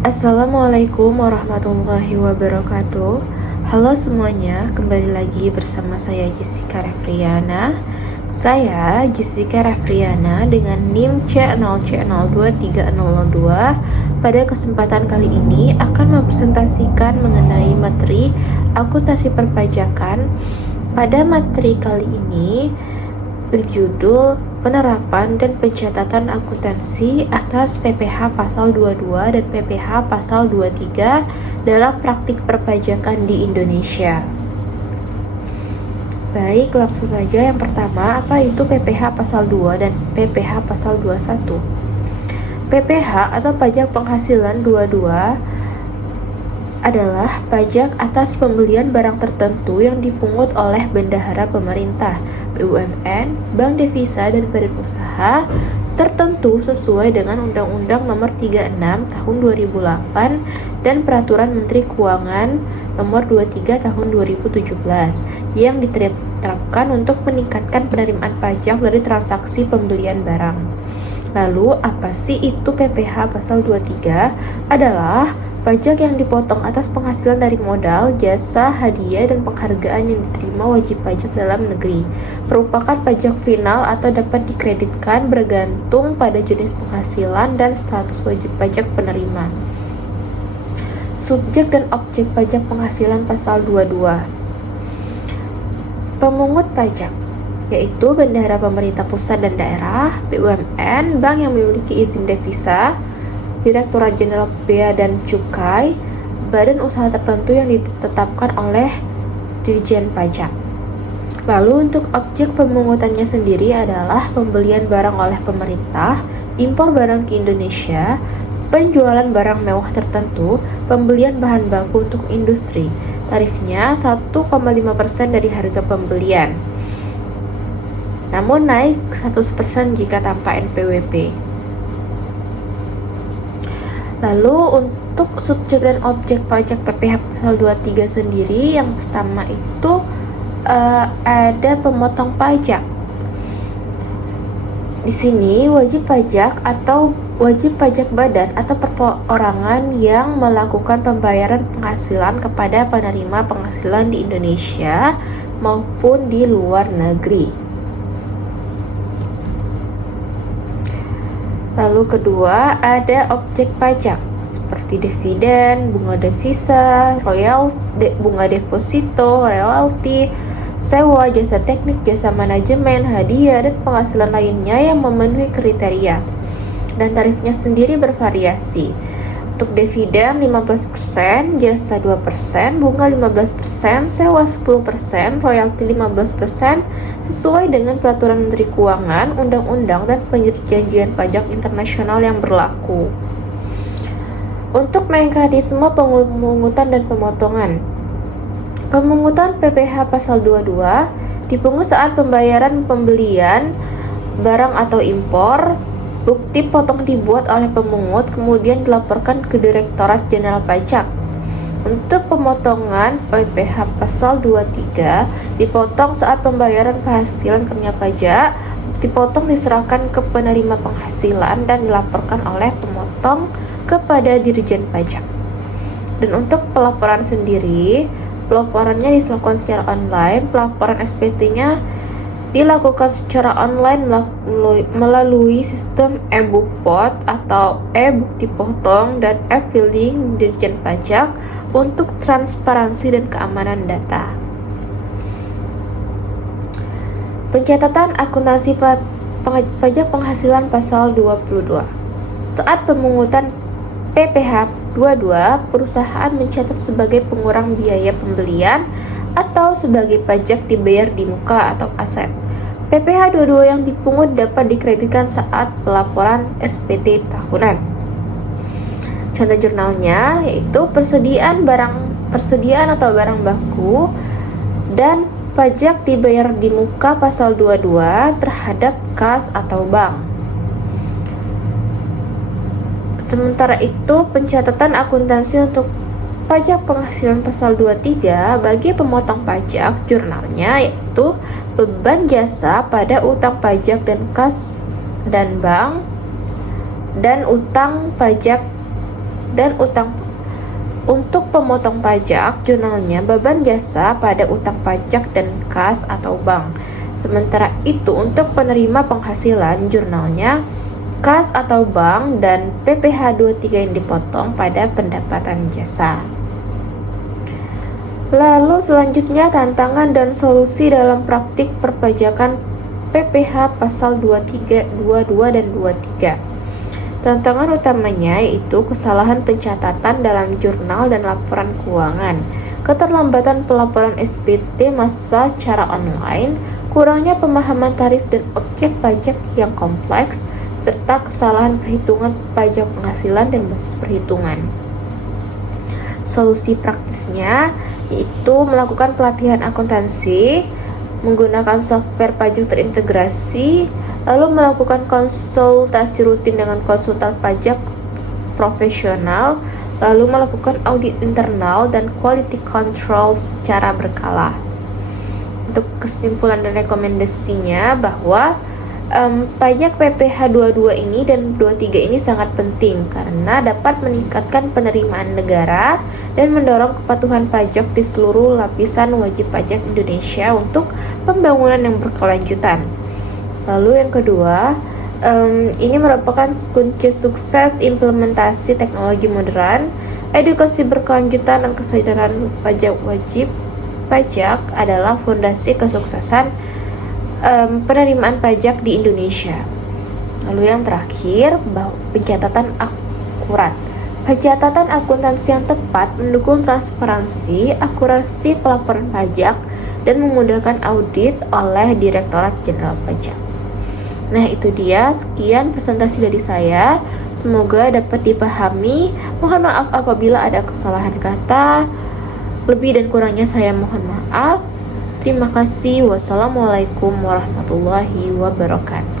Assalamualaikum warahmatullahi wabarakatuh. Halo semuanya, kembali lagi bersama saya Jessica Refriana. Saya Jessica Refriana dengan NIM C0C023002. Pada kesempatan kali ini akan mempresentasikan mengenai materi akuntansi perpajakan. Pada materi kali ini berjudul penerapan dan pencatatan akuntansi atas PPh pasal 22 dan PPh pasal 23 dalam praktik perpajakan di Indonesia. Baik, langsung saja. Yang pertama, apa itu PPh pasal 2 dan PPh pasal 21? PPh atau pajak penghasilan 22 adalah pajak atas pembelian barang tertentu yang dipungut oleh bendahara pemerintah, BUMN, bank devisa, dan badan usaha tertentu sesuai dengan Undang-Undang Nomor 36 Tahun 2008 dan Peraturan Menteri Keuangan Nomor 23 Tahun 2017 yang diterapkan untuk meningkatkan penerimaan pajak dari transaksi pembelian barang. Lalu, apa sih itu PPh pasal 23? Adalah pajak yang dipotong atas penghasilan dari modal, jasa, hadiah, dan penghargaan yang diterima wajib pajak dalam negeri. Merupakan pajak final atau dapat dikreditkan bergantung pada jenis penghasilan dan status wajib pajak penerima. Subjek dan objek pajak penghasilan pasal 22. Pemungut pajak yaitu bendahara pemerintah pusat dan daerah, BUMN, bank yang memiliki izin devisa, Direktorat Jenderal Bea dan Cukai, badan usaha tertentu yang ditetapkan oleh Dirjen Pajak. Lalu untuk objek pemungutannya sendiri adalah pembelian barang oleh pemerintah, impor barang ke Indonesia, penjualan barang mewah tertentu, pembelian bahan baku untuk industri. Tarifnya 1,5% dari harga pembelian. Namun naik 100% jika tanpa NPWP. Lalu untuk subjek dan objek pajak PPh pasal 23 sendiri, yang pertama itu ada pemotong pajak. Di sini wajib pajak atau wajib pajak badan atau perorangan yang melakukan pembayaran penghasilan kepada penerima penghasilan di Indonesia maupun di luar negeri. Lalu kedua, ada objek pajak seperti dividen, bunga devisa, bunga deposito, royalti, sewa, jasa teknik, jasa manajemen, hadiah, dan penghasilan lainnya yang memenuhi kriteria. Dan tarifnya sendiri bervariasi. Untuk dividen 15%, jasa 2%, bunga 15%, sewa 10%, royalti 15%, sesuai dengan Peraturan Menteri Keuangan, Undang-Undang, dan Perjanjian Pajak Internasional yang berlaku. Untuk mekanisme pemungutan dan pemotongan. Pemungutan PPh pasal 22 dipungut saat pembayaran pembelian barang atau impor. Bukti potong dibuat oleh pemungut, kemudian dilaporkan ke Direktorat Jenderal Pajak. Untuk pemotongan PPh pasal 23 dipotong saat pembayaran penghasilan kepada pajak. Bukti potong diserahkan ke penerima penghasilan dan dilaporkan oleh pemotong kepada Dirjen Pajak. Dan untuk pelaporan sendiri, pelaporannya dilakukan secara online. Pelaporan SPT-nya dilakukan secara online melalui sistem e-Bukpot atau e-bukti potong dan e-filing Dirjen Pajak untuk transparansi dan keamanan data. Pencatatan akuntansi pajak penghasilan pasal 22. Saat pemungutan PPh 22, perusahaan mencatat sebagai pengurang biaya pembelian atau sebagai pajak dibayar di muka atau aset. PPh 22 yang dipungut dapat dikreditkan saat pelaporan SPT tahunan. Contoh jurnalnya yaitu persediaan atau barang baku dan pajak dibayar di muka pasal 22 terhadap kas atau bank. Sementara itu, pencatatan akuntansi untuk pajak penghasilan pasal 23 bagi pemotong pajak jurnalnya yaitu beban jasa pada utang pajak dan kas dan bank dan utang pajak dan utang. Untuk pemotong pajak, jurnalnya beban jasa pada utang pajak dan kas atau bank. Sementara itu untuk penerima penghasilan, jurnalnya kas atau bank dan PPh 23 yang dipotong pada pendapatan jasa. Lalu selanjutnya tantangan dan solusi dalam praktik perpajakan PPh pasal 23, 22 dan 23. Tantangan utamanya yaitu kesalahan pencatatan dalam jurnal dan laporan keuangan, keterlambatan pelaporan SPT masa secara online, kurangnya pemahaman tarif dan objek pajak yang kompleks, serta kesalahan perhitungan pajak penghasilan dan basis perhitungan. Solusi praktisnya yaitu melakukan pelatihan akuntansi, menggunakan software pajak terintegrasi, lalu melakukan konsultasi rutin dengan konsultan pajak profesional, lalu melakukan audit internal dan quality control secara berkala. Untuk kesimpulan dan rekomendasinya bahwa pajak PPh 22 ini dan 23 ini sangat penting karena dapat meningkatkan penerimaan negara dan mendorong kepatuhan pajak di seluruh lapisan wajib pajak Indonesia untuk pembangunan yang berkelanjutan. Lalu yang kedua, ini merupakan kunci sukses implementasi teknologi modern, edukasi berkelanjutan dan kesadaran pajak wajib pajak adalah fondasi kesuksesan penerimaan pajak di Indonesia. Lalu yang terakhir, pencatatan akurat. Pencatatan akuntansi yang tepat mendukung transparansi, akurasi pelaporan pajak, dan memudahkan audit oleh Direktorat Jenderal Pajak. Nah, itu dia, sekian presentasi dari saya. Semoga dapat dipahami. Mohon maaf apabila ada kesalahan kata. Lebih dan kurangnya saya mohon maaf. Terima kasih. Wassalamualaikum warahmatullahi wabarakatuh.